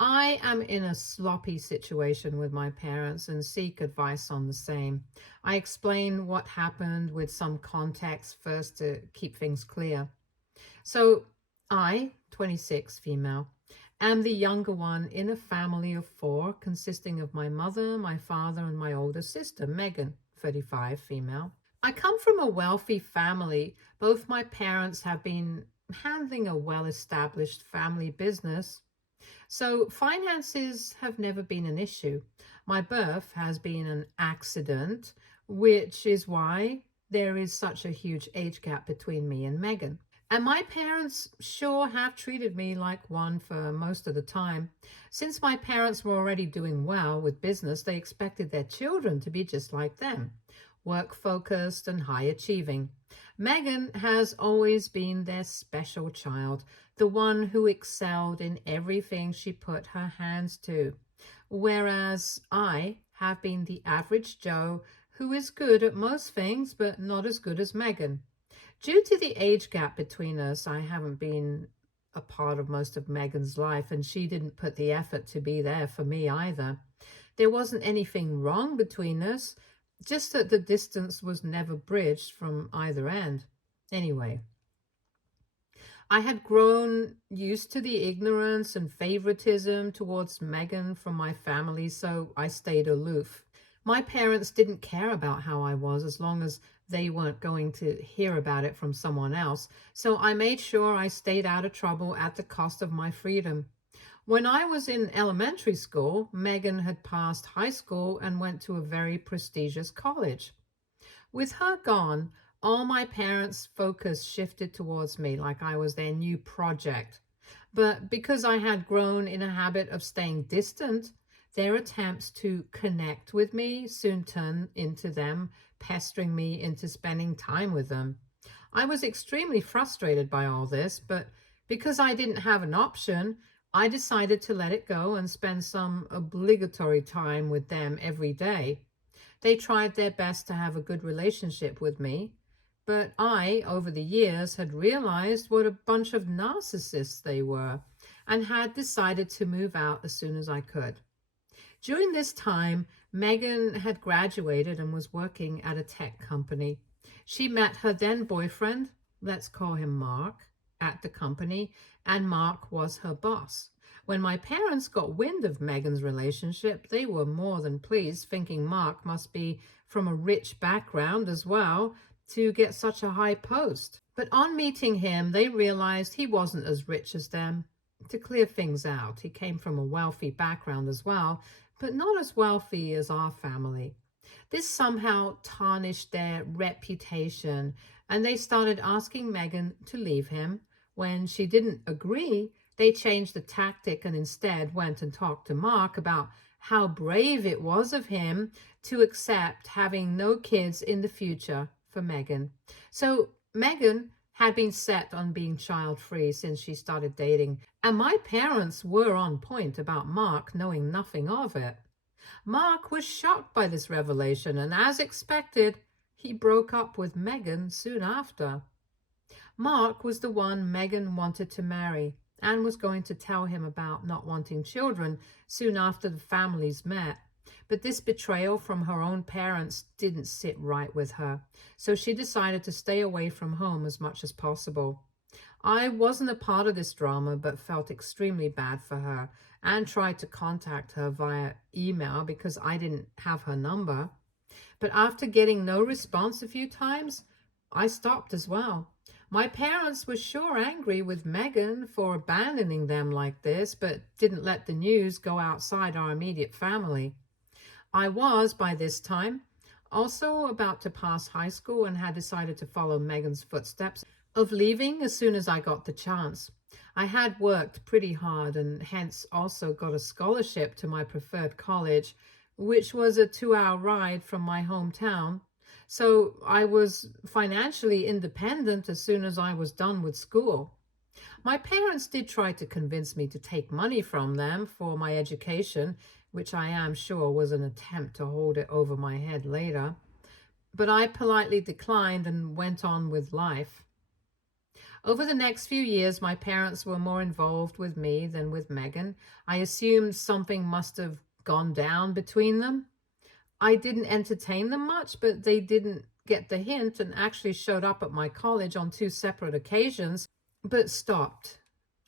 I am in a sloppy situation with my parents and seek advice on the same. I explain what happened with some context first to keep things clear. So, I, 26, female, am the younger one in a family of four consisting of my mother, my father, and my older sister, Megan, 35, female. I come from a wealthy family. Both my parents have been handling a well established family business, so finances have never been an issue. My birth has been an accident, which is why there is such a huge age gap between me and Megan. And my parents sure have treated me like one for most of the time. Since my parents were already doing well with business, they expected their children to be just like them, work focused and high achieving. Megan has always been their special child, the one who excelled in everything she put her hands to, whereas I have been the average Joe who is good at most things but not as good as Megan. Due to the age gap between us, I haven't been a part of most of Megan's life, and she didn't put the effort to be there for me either. There wasn't anything wrong between us, just that the distance was never bridged from either end. Anyway, I had grown used to the ignorance and favoritism towards Megan from my family, so I stayed aloof. My parents didn't care about how I was as long as they weren't going to hear about it from someone else, so I made sure I stayed out of trouble at the cost of my freedom. When I was in elementary school, Megan had passed high school and went to a very prestigious college. With her gone, all my parents' focus shifted towards me like I was their new project. But because I had grown in a habit of staying distant, their attempts to connect with me soon turned into them pestering me into spending time with them. I was extremely frustrated by all this, but because I didn't have an option, I decided to let it go and spend some obligatory time with them every day. They tried their best to have a good relationship with me, but I, over the years, had realized what a bunch of narcissists they were and had decided to move out as soon as I could. During this time, Megan had graduated and was working at a tech company. She met her then boyfriend, let's call him Mark, at the company, and Mark was her boss. When my parents got wind of Megan's relationship, they were more than pleased, thinking Mark must be from a rich background as well to get such a high post. But on meeting him, they realized he wasn't as rich as them. To clear things out, he came from a wealthy background as well, but not as wealthy as our family. This somehow tarnished their reputation, and they started asking Megan to leave him. When she didn't agree, they changed the tactic and instead went and talked to Mark about how brave it was of him to accept having no kids in the future for Megan. So Megan had been set on being child-free since she started dating, and my parents were on point about Mark knowing nothing of it. Mark was shocked by this revelation, and as expected, he broke up with Megan soon after. Mark was the one Megan wanted to marry and was going to tell him about not wanting children soon after the families met. But this betrayal from her own parents didn't sit right with her, so she decided to stay away from home as much as possible. I wasn't a part of this drama, but felt extremely bad for her and tried to contact her via email because I didn't have her number. But after getting no response a few times, I stopped as well. My parents were sure angry with Megan for abandoning them like this, but didn't let the news go outside our immediate family. I was, by this time, also about to pass high school and had decided to follow Megan's footsteps of leaving as soon as I got the chance. I had worked pretty hard and hence also got a scholarship to my preferred college, which was a 2-hour ride from my hometown. So I was financially independent as soon as I was done with school. My parents did try to convince me to take money from them for my education, which I am sure was an attempt to hold it over my head later. But I politely declined and went on with life. Over the next few years, my parents were more involved with me than with Megan. I assumed something must have gone down between them. I didn't entertain them much, but they didn't get the hint and actually showed up at my college on two separate occasions, but stopped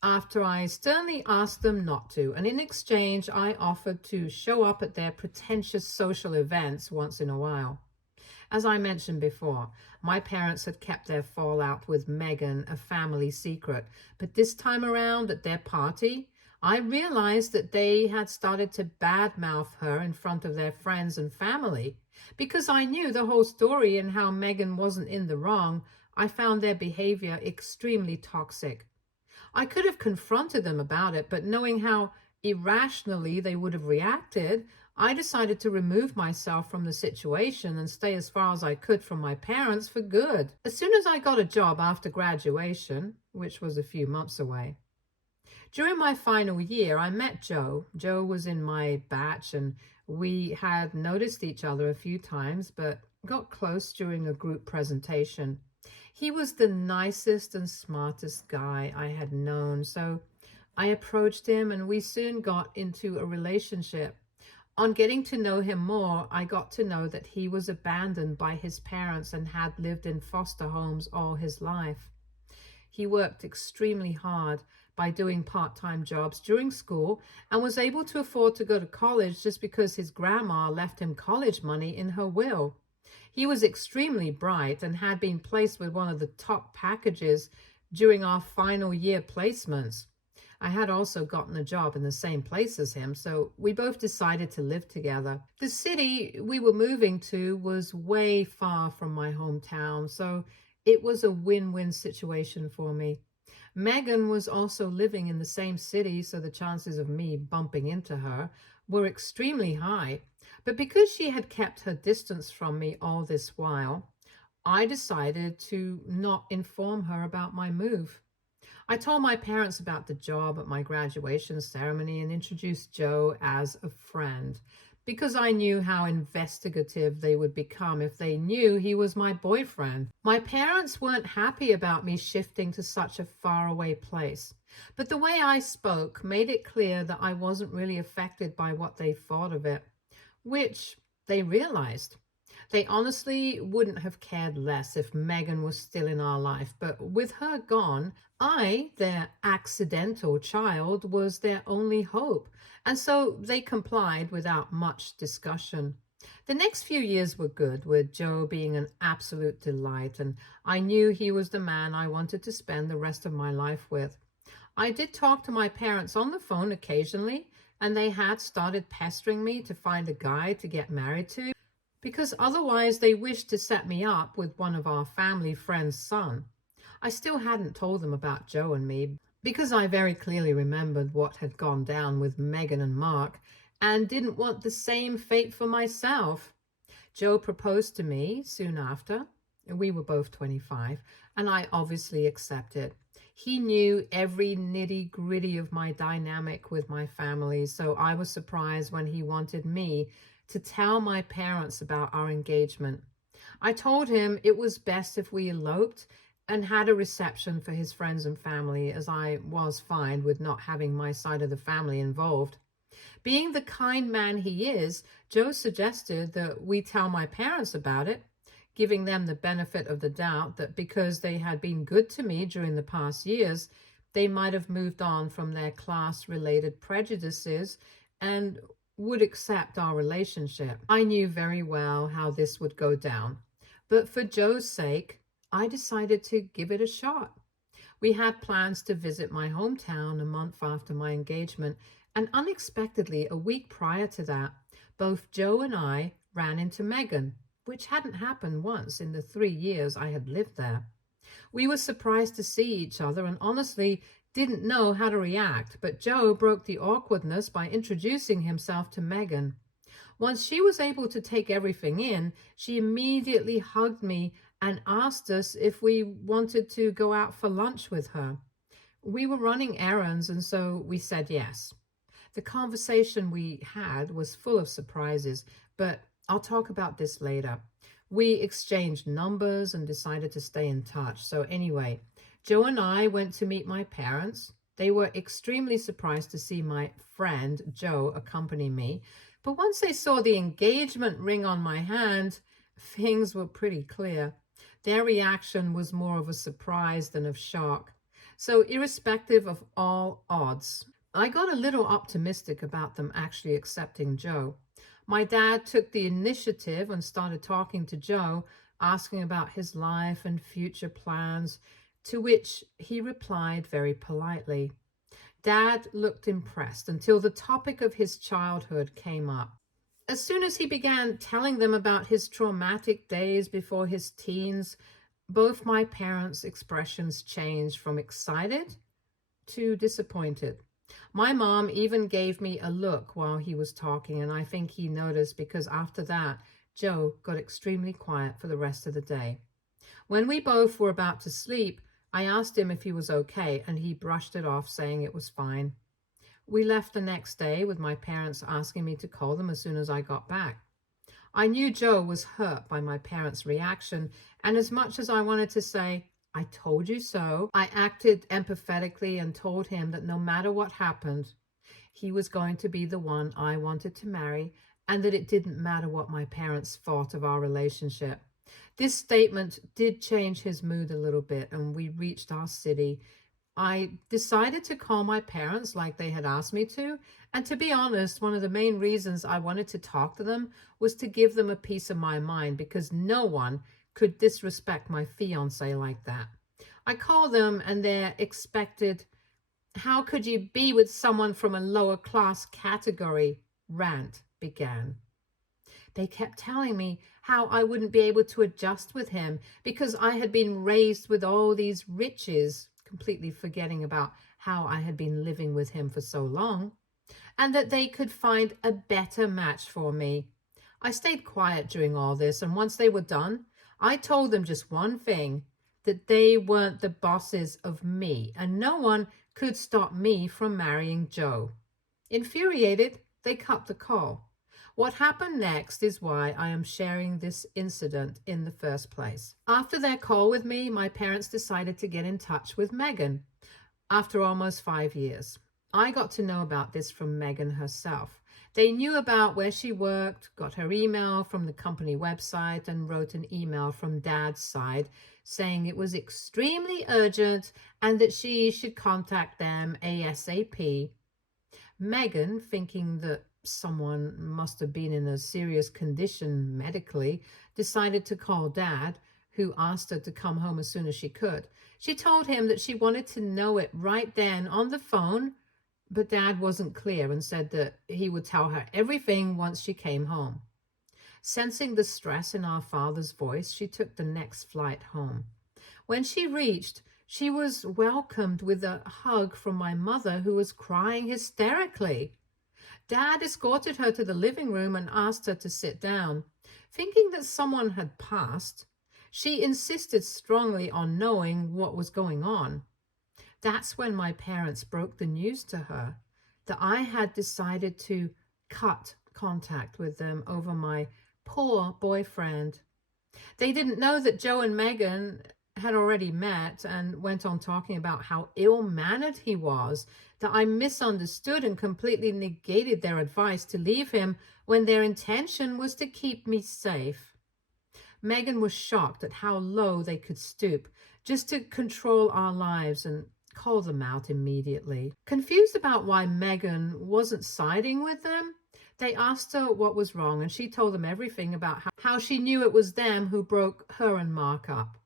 after I sternly asked them not to. And in exchange, I offered to show up at their pretentious social events once in a while. As I mentioned before, my parents had kept their fallout with Megan a family secret, but this time around at their party, I realized that they had started to badmouth her in front of their friends and family. Because I knew the whole story and how Megan wasn't in the wrong, I found their behavior extremely toxic. I could have confronted them about it, but knowing how irrationally they would have reacted, I decided to remove myself from the situation and stay as far as I could from my parents for good. As soon as I got a job after graduation, which was a few months away, during my final year, I met Joe. Joe was in my batch and we had noticed each other a few times, but got close during a group presentation. He was the nicest and smartest guy I had known, so I approached him and we soon got into a relationship. On getting to know him more, I got to know that he was abandoned by his parents and had lived in foster homes all his life. He worked extremely hard by doing part-time jobs during school and was able to afford to go to college just because his grandma left him college money in her will. He was extremely bright and had been placed with one of the top packages during our final year placements. I had also gotten a job in the same place as him, so we both decided to live together. The city we were moving to was way far from my hometown, so it was a win-win situation for me. Megan was also living in the same city, so the chances of me bumping into her were extremely high. But because she had kept her distance from me all this while, I decided to not inform her about my move. I told my parents about the job at my graduation ceremony and introduced Joe as a friend because I knew how investigative they would become if they knew he was my boyfriend. My parents weren't happy about me shifting to such a faraway place, but the way I spoke made it clear that I wasn't really affected by what they thought of it, which they realized. They honestly wouldn't have cared less if Megan was still in our life, but with her gone, I, their accidental child, was their only hope, and so they complied without much discussion. The next few years were good, with Joe being an absolute delight, and I knew he was the man I wanted to spend the rest of my life with. I did talk to my parents on the phone occasionally, and they had started pestering me to find a guy to get married to, because otherwise they wished to set me up with one of our family friends' son. I still hadn't told them about Joe and me because I very clearly remembered what had gone down with Megan and Mark and didn't want the same fate for myself. Joe proposed to me soon after. We were both 25, and I obviously accepted. He knew every nitty-gritty of my dynamic with my family, so I was surprised when he wanted me to tell my parents about our engagement. I told him it was best if we eloped and had a reception for his friends and family, as I was fine with not having my side of the family involved. Being the kind man he is, Joe suggested that we tell my parents about it, giving them the benefit of the doubt that because they had been good to me during the past years, they might have moved on from their class-related prejudices and would accept our relationship. I knew very well how this would go down, but for Joe's sake, I decided to give it a shot. We had plans to visit my hometown a month after my engagement, and unexpectedly, a week prior to that, both Joe and I ran into Megan, which hadn't happened once in the 3 years I had lived there. We were surprised to see each other and honestly didn't know how to react, but Joe broke the awkwardness by introducing himself to Megan. Once she was able to take everything in, she immediately hugged me and asked us if we wanted to go out for lunch with her. We were running errands, and so we said yes. The conversation we had was full of surprises, but I'll talk about this later. We exchanged numbers and decided to stay in touch. So anyway, Joe and I went to meet my parents. They were extremely surprised to see my friend Joe accompany me. But once they saw the engagement ring on my hand, things were pretty clear. Their reaction was more of a surprise than of shock. So, irrespective of all odds, I got a little optimistic about them actually accepting Joe. My dad took the initiative and started talking to Joe, asking about his life and future plans, to which he replied very politely. Dad looked impressed until the topic of his childhood came up. As soon as he began telling them about his traumatic days before his teens, both my parents' expressions changed from excited to disappointed. My mom even gave me a look while he was talking, and I think he noticed because after that, Joe got extremely quiet for the rest of the day. When we both were about to sleep, I asked him if he was okay, and he brushed it off, saying it was fine. We left the next day with my parents asking me to call them as soon as I got back. I knew Joe was hurt by my parents' reaction, and as much as I wanted to say, "I told you so," I acted empathetically and told him that no matter what happened, he was going to be the one I wanted to marry, and that it didn't matter what my parents thought of our relationship. This statement did change his mood a little bit, and we reached our city. I decided to call my parents like they had asked me to. And to be honest, one of the main reasons I wanted to talk to them was to give them a piece of my mind, because no one could disrespect my fiance like that. I called them and their expected, "How could you be with someone from a lower class category?" rant began. They kept telling me how I wouldn't be able to adjust with him because I had been raised with all these riches, completely forgetting about how I had been living with him for so long, and that they could find a better match for me. I stayed quiet during all this, and once they were done, I told them just one thing, that they weren't the bosses of me, and no one could stop me from marrying Joe. Infuriated, they cut the call. What happened next is why I am sharing this incident in the first place. After their call with me, my parents decided to get in touch with Megan after almost 5 years. I got to know about this from Megan herself. They knew about where she worked, got her email from the company website, and wrote an email from Dad's side saying it was extremely urgent and that she should contact them ASAP. Megan, thinking that someone must have been in a serious condition medically, decided to call Dad, who asked her to come home as soon as she could. She told him that she wanted to know it right then on the phone, but Dad wasn't clear and said that he would tell her everything once she came home. Sensing the stress in our father's voice, she took the next flight home. When she reached, she was welcomed with a hug from my mother, who was crying hysterically. Dad escorted her to the living room and asked her to sit down. Thinking that someone had passed, she insisted strongly on knowing what was going on. That's when my parents broke the news to her that I had decided to cut contact with them over my poor boyfriend. They didn't know that Joe and Megan had already met and went on talking about how ill-mannered he was, that I misunderstood and completely negated their advice to leave him when their intention was to keep me safe. Megan was shocked at how low they could stoop just to control our lives and called them out immediately. Confused about why Megan wasn't siding with them, they asked her what was wrong, and she told them everything about how she knew it was them who broke her and Mark up.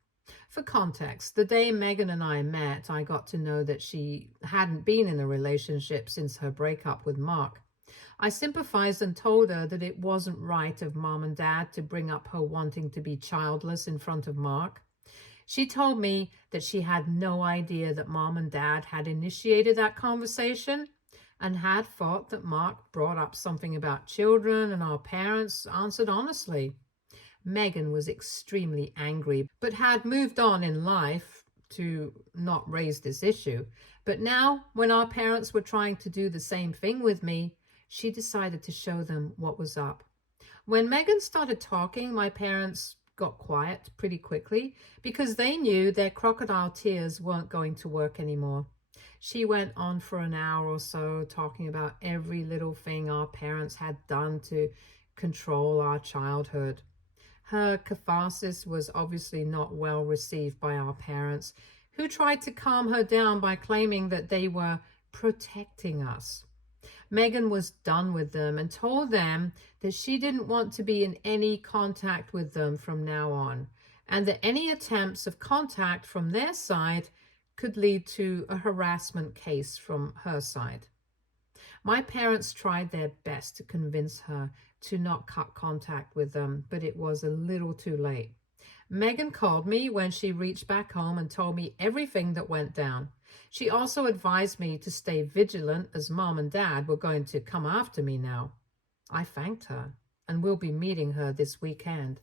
For context, the day Megan and I met, I got to know that she hadn't been in a relationship since her breakup with Mark. I sympathized and told her that it wasn't right of Mom and Dad to bring up her wanting to be childless in front of Mark. She told me that she had no idea that Mom and Dad had initiated that conversation and had thought that Mark brought up something about children, and our parents answered honestly. Megan was extremely angry, but had moved on in life to not raise this issue. But now, when our parents were trying to do the same thing with me, she decided to show them what was up. When Megan started talking, my parents got quiet pretty quickly because they knew their crocodile tears weren't going to work anymore. She went on for an hour or so talking about every little thing our parents had done to control our childhood. Her catharsis was obviously not well received by our parents, who tried to calm her down by claiming that they were protecting us. Megan was done with them and told them that she didn't want to be in any contact with them from now on, and that any attempts of contact from their side could lead to a harassment case from her side. My parents tried their best to convince her to not cut contact with them, but it was a little too late. Megan called me when she reached back home and told me everything that went down. She also advised me to stay vigilant as Mom and Dad were going to come after me now. I thanked her and will be meeting her this weekend.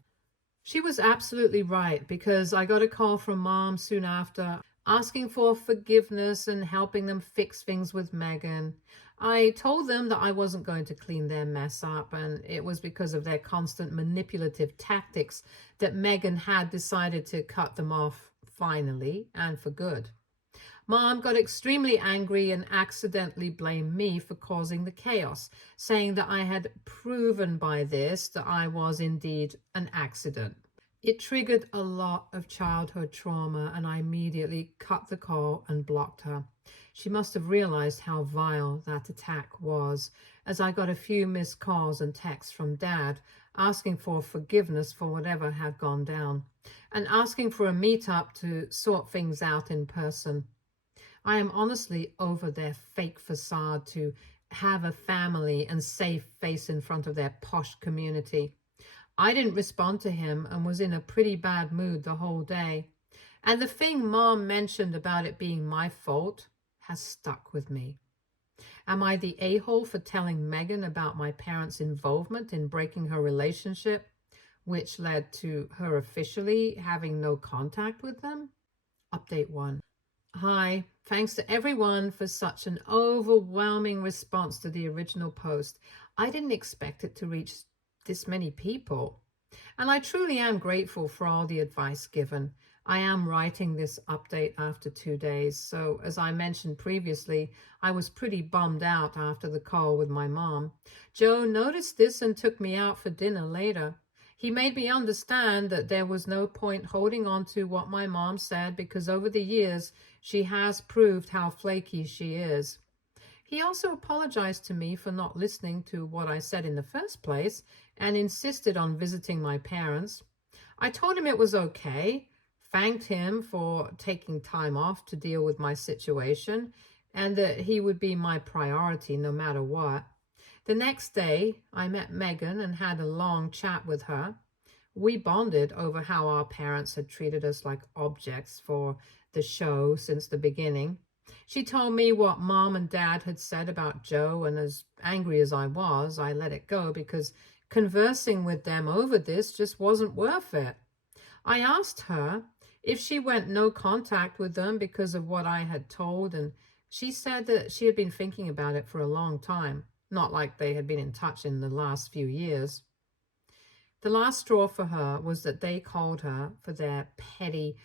She was absolutely right because I got a call from Mom soon after asking for forgiveness and helping them fix things with Megan. I told them that I wasn't going to clean their mess up, and it was because of their constant manipulative tactics that Megan had decided to cut them off finally and for good. Mom got extremely angry and accidentally blamed me for causing the chaos, saying that I had proven by this that I was indeed an accident. It triggered a lot of childhood trauma, and I immediately cut the call and blocked her. She must have realized how vile that attack was, as I got a few missed calls and texts from Dad asking for forgiveness for whatever had gone down, and asking for a meetup to sort things out in person. I am honestly over their fake facade to have a family and save face in front of their posh community. I didn't respond to him and was in a pretty bad mood the whole day. And the thing Mom mentioned about it being my fault has stuck with me. Am I the a-hole for telling Megan about my parents' involvement in breaking her relationship, which led to her officially having no contact with them? Update 1. Hi, thanks to everyone for such an overwhelming response to the original post. I didn't expect it to reach this many people. And I truly am grateful for all the advice given. I am writing this update after 2 days, so as I mentioned previously, I was pretty bummed out after the call with my mom. Joe noticed this and took me out for dinner later. He made me understand that there was no point holding on to what my mom said because over the years, she has proved how flaky she is. He also apologized to me for not listening to what I said in the first place and insisted on visiting my parents. I told him it was okay, thanked him for taking time off to deal with my situation, and that he would be my priority no matter what. The next day, I met Megan and had a long chat with her. We bonded over how our parents had treated us like objects for the show since the beginning. She told me what Mom and Dad had said about Joe, and as angry as I was, I let it go because conversing with them over this just wasn't worth it. I asked her if she went no contact with them because of what I had told, and she said that she had been thinking about it for a long time, not like they had been in touch in the last few years. The last straw for her was that they called her for their petty,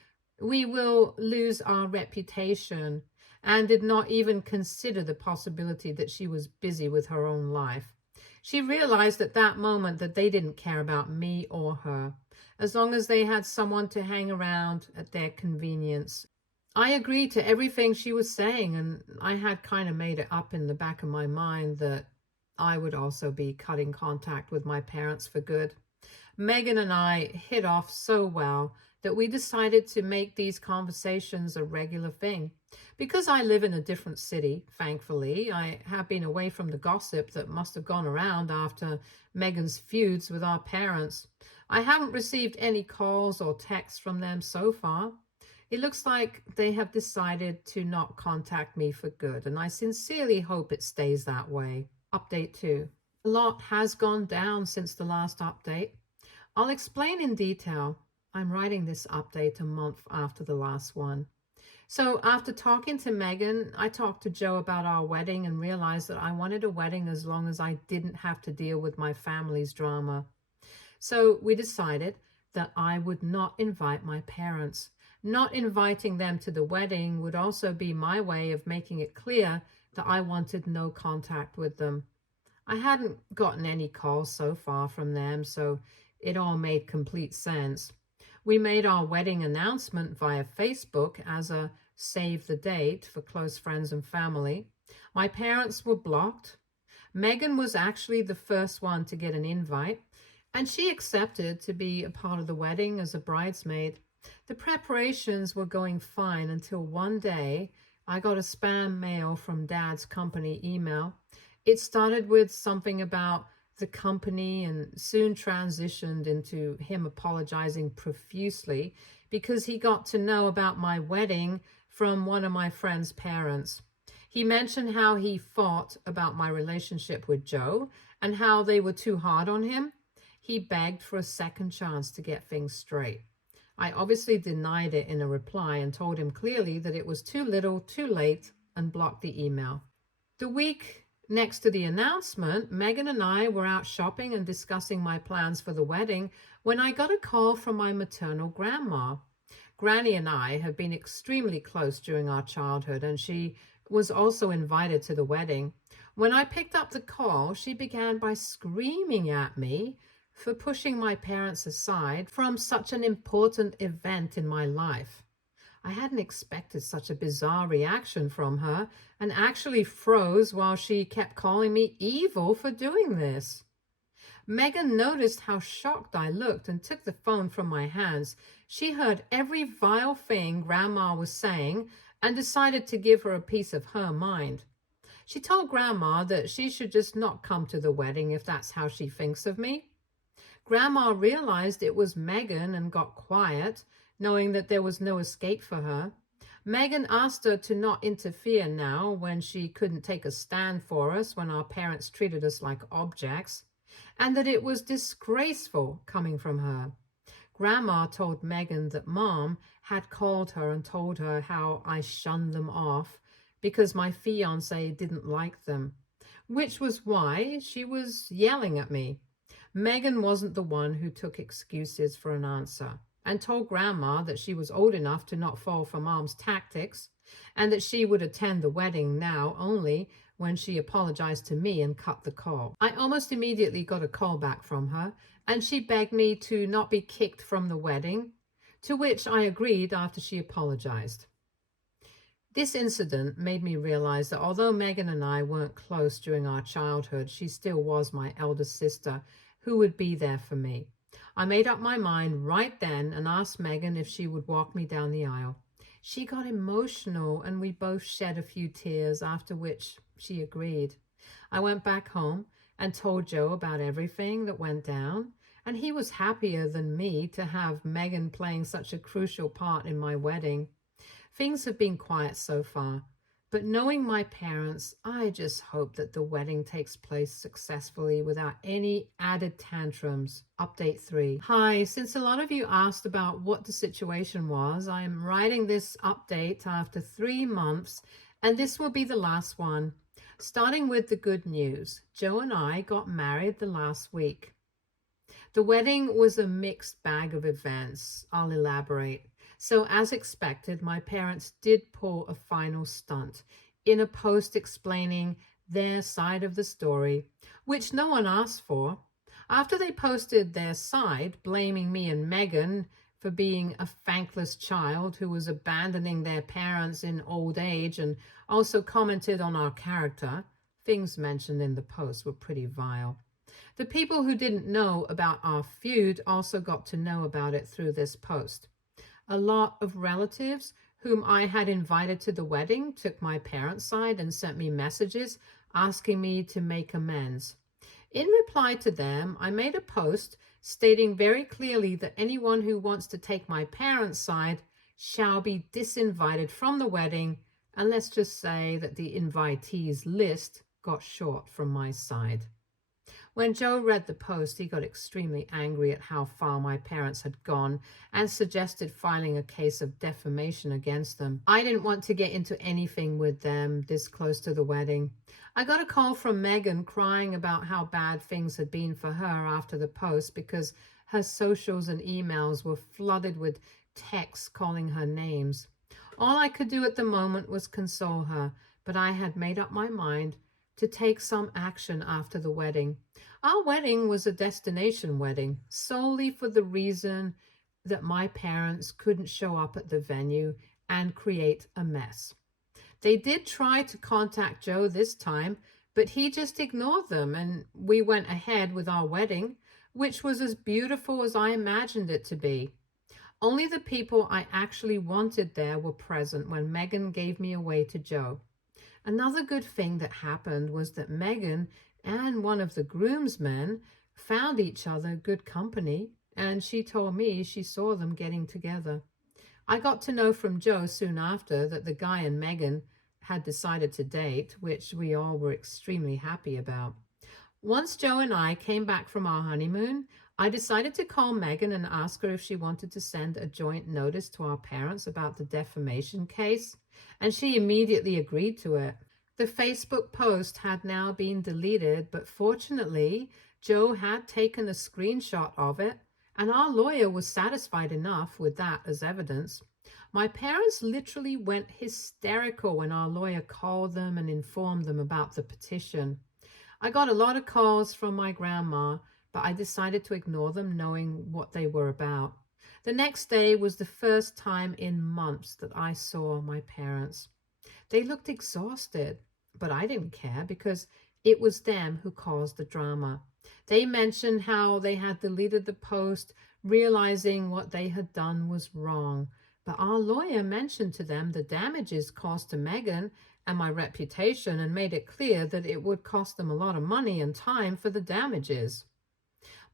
"We will lose our reputation," and did not even consider the possibility that she was busy with her own life. She realized at that moment that they didn't care about me or her, as long as they had someone to hang around at their convenience. I agreed to everything she was saying, and I had kind of made it up in the back of my mind that I would also be cutting contact with my parents for good. Megan and I hit off so well that we decided to make these conversations a regular thing. Because I live in a different city, thankfully, I have been away from the gossip that must have gone around after Megan's feuds with our parents. I haven't received any calls or texts from them so far. It looks like they have decided to not contact me for good, and I sincerely hope it stays that way. Update 2. A lot has gone down since the last update. I'll explain in detail. I'm writing this update a month after the last one. So after talking to Megan, I talked to Joe about our wedding and realized that I wanted a wedding as long as I didn't have to deal with my family's drama. So we decided that I would not invite my parents. Not inviting them to the wedding would also be my way of making it clear that I wanted no contact with them. I hadn't gotten any calls so far from them, so it all made complete sense. We made our wedding announcement via Facebook as a save the date for close friends and family. My parents were blocked. Megan was actually the first one to get an invite, and she accepted to be a part of the wedding as a bridesmaid. The preparations were going fine until one day I got a spam mail from Dad's company email. It started with something about the company and soon transitioned into him apologizing profusely because he got to know about my wedding from one of my friend's parents. He mentioned how he thought about my relationship with Joe and how they were too hard on him. He begged for a second chance to get things straight. I obviously denied it in a reply and told him clearly that it was too little, too late, and blocked the email. The week next to the announcement, Megan and I were out shopping and discussing my plans for the wedding when I got a call from my maternal grandma. Granny and I have been extremely close during our childhood, and she was also invited to the wedding. When I picked up the call, she began by screaming at me for pushing my parents aside from such an important event in my life. I hadn't expected such a bizarre reaction from her and actually froze while she kept calling me evil for doing this. Megan noticed how shocked I looked and took the phone from my hands. She heard every vile thing Grandma was saying and decided to give her a piece of her mind. She told Grandma that she should just not come to the wedding if that's how she thinks of me. Grandma realized it was Megan and got quiet, knowing that there was no escape for her. Megan asked her to not interfere now when she couldn't take a stand for us when our parents treated us like objects, and that it was disgraceful coming from her. Grandma told Megan that Mom had called her and told her how I shunned them off because my fiancé didn't like them, which was why she was yelling at me. Megan wasn't the one who took excuses for an answer and told Grandma that she was old enough to not fall for Mom's tactics and that she would attend the wedding now only when she apologized to me and cut the call. I almost immediately got a call back from her, and she begged me to not be kicked from the wedding, to which I agreed after she apologized. This incident made me realize that although Megan and I weren't close during our childhood, she still was my elder sister who would be there for me. I made up my mind right then and asked Megan if she would walk me down the aisle. She got emotional and we both shed a few tears, after which she agreed. I went back home and told Joe about everything that went down, and he was happier than me to have Megan playing such a crucial part in my wedding. Things have been quiet so far, but knowing my parents, I just hope that the wedding takes place successfully without any added tantrums. Update 3. Hi, since a lot of you asked about what the situation was, I am writing this update after 3 months, and this will be the last one. Starting with the good news, Joe and I got married the last week. The wedding was a mixed bag of events. I'll elaborate. So as expected, my parents did pull a final stunt in a post explaining their side of the story, which no one asked for. After they posted their side, blaming me and Megan for being a thankless child who was abandoning their parents in old age, and also commented on our character, things mentioned in the post were pretty vile. The people who didn't know about our feud also got to know about it through this post. A lot of relatives whom I had invited to the wedding took my parents' side and sent me messages asking me to make amends. In reply to them, I made a post stating very clearly that anyone who wants to take my parents' side shall be disinvited from the wedding, and let's just say that the invitees list got short from my side. When Joe read the post, he got extremely angry at how far my parents had gone and suggested filing a case of defamation against them. I didn't want to get into anything with them this close to the wedding. I got a call from Megan crying about how bad things had been for her after the post because Her socials and emails were flooded with texts calling her names. All I could do at the moment was console her, but I had made up my mind to take some action after the wedding. Our wedding was a destination wedding, solely for the reason that my parents couldn't show up at the venue and create a mess. They did try to contact Joe this time, but he just ignored them, and we went ahead with our wedding, which was as beautiful as I imagined it to be. Only the people I actually wanted there were present when Megan gave me away to Joe. Another good thing that happened was that Megan and one of the groomsmen found each other good company, and she told me she saw them getting together. I got to know from Joe soon after that the guy and Megan had decided to date, which we all were extremely happy about. Once Joe and I came back from our honeymoon, I decided to call Megan and ask her if she wanted to send a joint notice to our parents about the defamation case, and she immediately agreed to it. The Facebook post had now been deleted, but fortunately, Joe had taken a screenshot of it, and our lawyer was satisfied enough with that as evidence. My parents literally went hysterical when our lawyer called them and informed them about the petition. I got a lot of calls from my grandma, but I decided to ignore them, knowing what they were about. The next day was the first time in months that I saw my parents. They looked exhausted, but I didn't care because it was them who caused the drama. They mentioned how they had deleted the post, realizing what they had done was wrong. But our lawyer mentioned to them the damages caused to Megan and my reputation and made it clear that it would cost them a lot of money and time for the damages.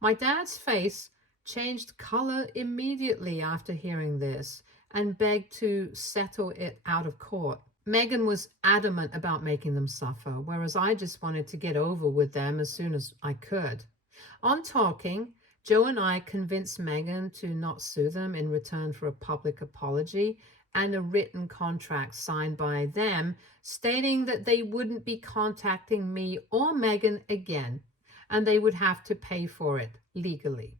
My dad's face changed color immediately after hearing this and begged to settle it out of court. Megan was adamant about making them suffer, whereas I just wanted to get over with them as soon as I could. On talking, Joe and I convinced Megan to not sue them in return for a public apology and a written contract signed by them stating that they wouldn't be contacting me or Megan again, and they would have to pay for it legally.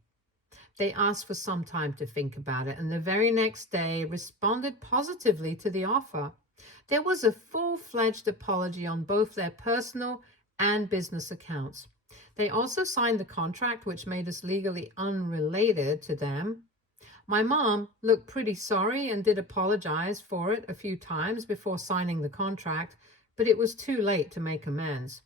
They asked for some time to think about it, and the very next day responded positively to the offer. There was a full-fledged apology on both their personal and business accounts. They also signed the contract, which made us legally unrelated to them. My mom looked pretty sorry and did apologize for it a few times before signing the contract, but it was too late to make amends.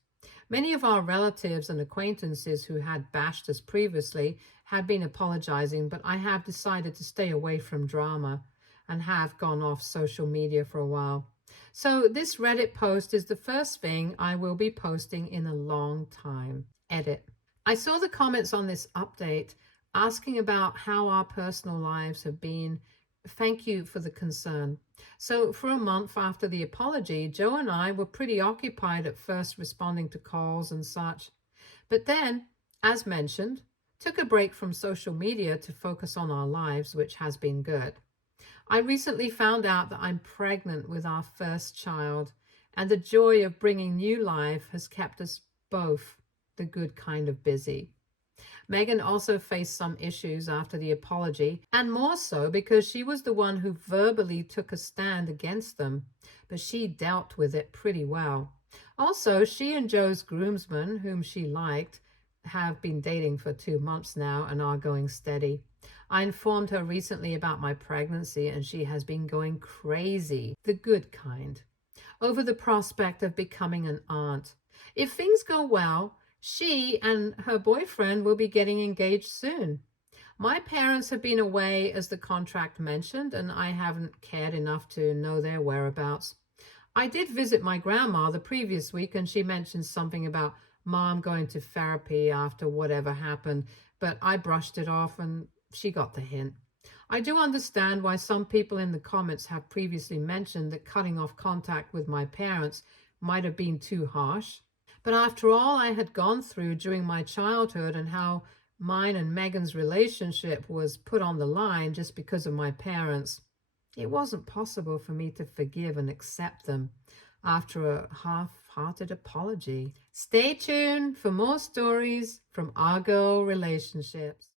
Many of our relatives and acquaintances who had bashed us previously had been apologizing, but I have decided to stay away from drama and have gone off social media for a while. So this Reddit post is the first thing I will be posting in a long time. Edit. I saw the comments on this update asking about how our personal lives have been. Thank you for the concern. So for a month after the apology, Joe and I were pretty occupied at first responding to calls and such. But then, as mentioned, took a break from social media to focus on our lives, which has been good. I recently found out that I'm pregnant with our first child, and the joy of bringing new life has kept us both the good kind of busy. Megan also faced some issues after the apology, and more so because she was the one who verbally took a stand against them, but she dealt with it pretty well. Also, she and Joe's groomsman, whom she liked, have been dating for 2 months now and are going steady. I informed her recently about my pregnancy, and she has been going crazy, the good kind, over the prospect of becoming an aunt. If things go well, she and her boyfriend will be getting engaged soon. My parents have been away, as the contract mentioned, and I haven't cared enough to know their whereabouts. I did visit my grandma the previous week, and she mentioned something about Mom going to therapy after whatever happened, but I brushed it off and she got the hint. I do understand why some people in the comments have previously mentioned that cutting off contact with my parents might have been too harsh. But after all I had gone through during my childhood and how mine and Megan's relationship was put on the line just because of my parents, it wasn't possible for me to forgive and accept them after a half-hearted apology. Stay tuned for more stories from our girl relationships.